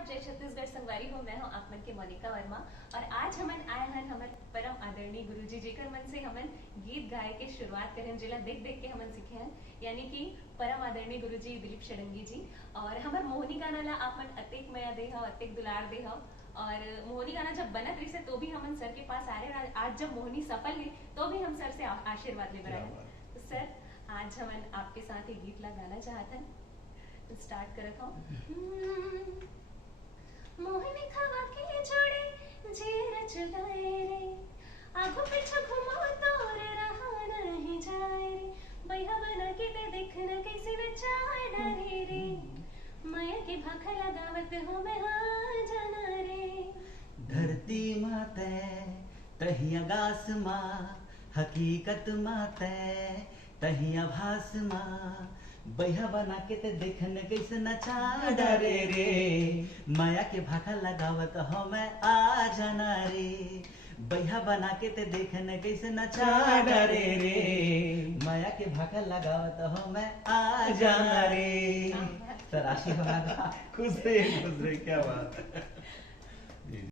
नमस्कार, जय छत्तीसगढ़ संगवारी हो। मैं हूँ आप मन के मोनिका वर्मा और आज हमन आए हन हमन परम आदरणीय गुरुजी जेकर मन से हमन गीत गाए के शुरुआत करें, जिला देख देख के हमन सीखे हैं, यानी कि परम आदरणीय गुरुजी दिलीप षडंगी जी। और हमर मोहनी गाना ला आप मन अतेक मया दे हो, अतेक दुलार दे हो। और मोहनी गाना जब बनत रही से तो भी हमन सर के पास आ रहे, आज जब मोहनी सफल हुई तो भी हम सर से आशीर्वाद ले रहे हैं। तो सर, आज हमन आपके साथ एक गीत ला गाना चाहते हैं, स्टार्ट कर रखा हूँ। मोहनी खवा के जोड़े जेर चुलाए रे, आगो पीछे घुमाओ तोर रहा नहीं जाए रे, बैहा बना के ते देखना कैसे नचाए डरे रे, माया के भाखा लगावत हो मैं हाँ जाना रे। धरती माते तही आगास माँ, हकीकत माते तही आभास माँ, बैहा बना के ते देखन कैसे नचा डरे रे, माया के भाखा लगावत हो मैं आ जाना रे, बैहा बना के ते देखन कैसे नचा डरे रे, माया के भाखा लगावत हो मैं आ जाना रे। सर आशीर्वाद। खुश रहे, क्या बात है।